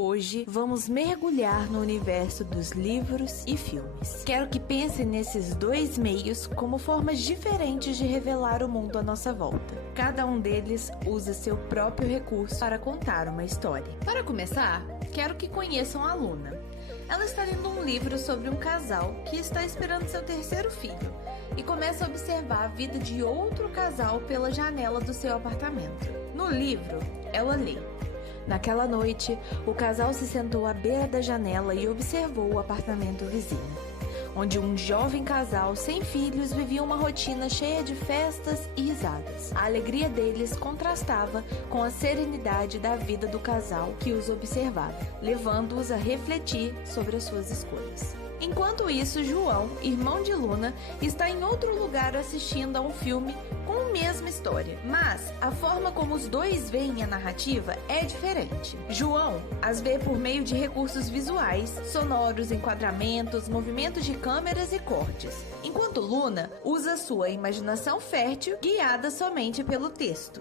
Hoje vamos mergulhar no universo dos livros e filmes. Quero que pense nesses dois meios como formas diferentes de revelar o mundo à nossa volta. Cada um deles usa seu próprio recurso para contar uma história. Para começar, quero que conheçam a Luna. Ela está lendo um livro sobre um casal que está esperando seu terceiro filho e começa a observar a vida de outro casal pela janela do seu apartamento. No livro, ela lê: naquela noite, o casal se sentou à beira da janela e observou o apartamento vizinho, onde um jovem casal sem filhos vivia uma rotina cheia de festas e risadas. A alegria deles contrastava com a serenidade da vida do casal que os observava, levando-os a refletir sobre as suas escolhas. Enquanto isso, João, irmão de Luna, está em outro lugar assistindo a um filme com a mesma história, mas a forma como os dois veem a narrativa é diferente. João as vê por meio de recursos visuais, sonoros, enquadramentos, movimentos de câmeras e cortes, enquanto Luna usa sua imaginação fértil, guiada somente pelo texto.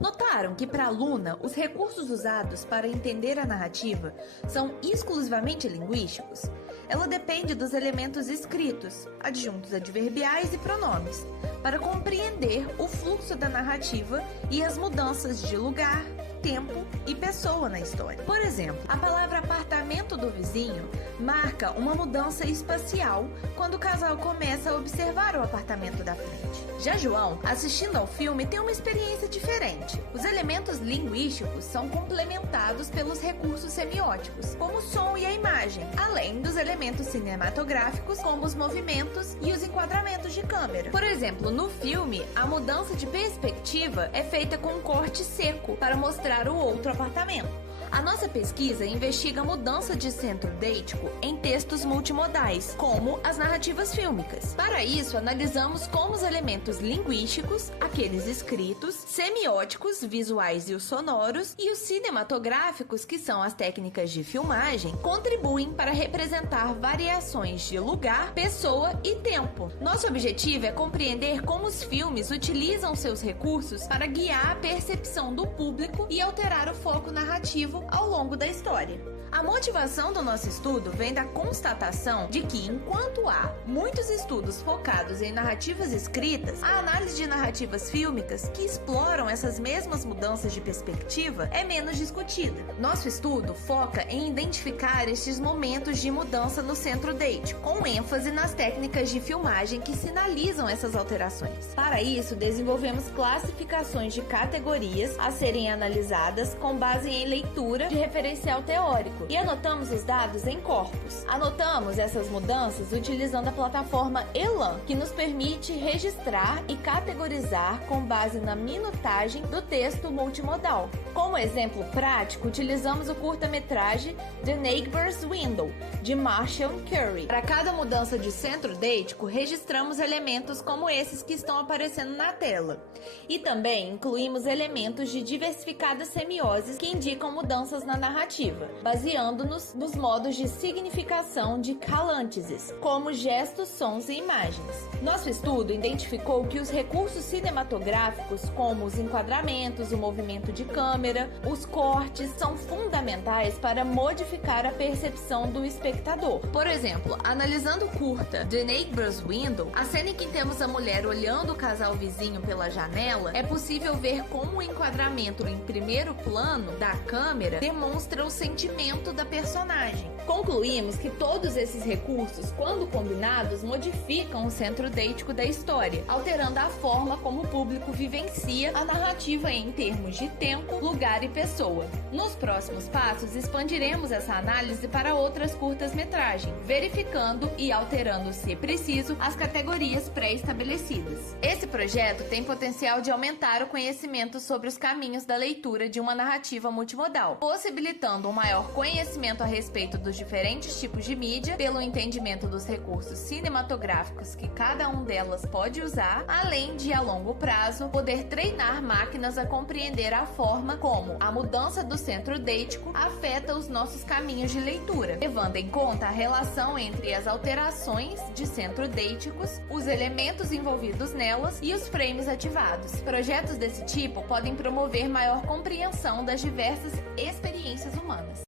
Notaram que para Luna, os recursos usados para entender a narrativa são exclusivamente linguísticos? Ela depende dos elementos escritos, adjuntos adverbiais e pronomes, para compreender o fluxo da narrativa e as mudanças de lugar, tempo e pessoa na história. Por exemplo, a palavra apartamento do vizinho marca uma mudança espacial quando o casal começa a observar o apartamento da frente. Já João, assistindo ao filme, tem uma experiência diferente. Os elementos linguísticos são complementados pelos recursos semióticos, como o som e a imagem, além dos elementos cinematográficos, como os movimentos e os enquadramentos de câmera. Por exemplo, no filme, a mudança de perspectiva é feita com um corte seco para mostrar o outro apartamento. A nossa pesquisa investiga a mudança de centro deítico em textos multimodais, como as narrativas fílmicas. Para isso, analisamos como os elementos linguísticos, aqueles escritos, semióticos, visuais e os sonoros, e os cinematográficos, que são as técnicas de filmagem, contribuem para representar variações de lugar, pessoa e tempo. Nosso objetivo é compreender como os filmes utilizam seus recursos para guiar a percepção do público e alterar o foco narrativo ao longo da história. A motivação do nosso estudo vem da constatação de que, enquanto há muitos estudos focados em narrativas escritas, a análise de narrativas fílmicas que exploram essas mesmas mudanças de perspectiva é menos discutida. Nosso estudo foca em identificar estes momentos de mudança no centro deítico, com ênfase nas técnicas de filmagem que sinalizam essas alterações. Para isso, desenvolvemos classificações de categorias a serem analisadas com base em leitura de referencial teórico e anotamos os dados em corpos. Anotamos essas mudanças utilizando a plataforma Elan, que nos permite registrar e categorizar com base na minutagem do texto multimodal. Como exemplo prático, utilizamos o curta-metragem The Neighbor's Window, de Marshall Curry. Para cada mudança de centro deítico, registramos elementos como esses que estão aparecendo na tela. E também incluímos elementos de diversificadas semioses que indicam mudanças na narrativa, baseando-nos nos modos de significação de calânteses, como gestos, sons e imagens. Nosso estudo identificou que os recursos cinematográficos, como os enquadramentos, o movimento de câmera, os cortes, são fundamentais para modificar a percepção do espectador. Por exemplo, analisando o curta The Neighbor's Window, a cena em que temos a mulher olhando o casal vizinho pela janela, é possível ver como o enquadramento em primeiro plano da câmera demonstra o sentimento da personagem. Concluímos que todos esses recursos, quando combinados, modificam o centro deítico da história, alterando a forma como o público vivencia a narrativa em termos de tempo, lugar e pessoa. Nos próximos passos, expandiremos essa análise para outras curtas-metragens, verificando e alterando, se preciso, as categorias pré-estabelecidas. Esse projeto tem potencial de aumentar o conhecimento sobre os caminhos da leitura de uma narrativa multimodal, possibilitando um maior conhecimento a respeito dos diferentes tipos de mídia, pelo entendimento dos recursos cinematográficos que cada um delas pode usar, além de, a longo prazo, poder treinar máquinas a compreender a forma como a mudança do centro deítico afeta os nossos caminhos de leitura, levando em conta a relação entre as alterações de centro deíticos, os elementos envolvidos nelas e os frames ativados. Projetos desse tipo podem promover maior compreensão das diversas experiências humanas.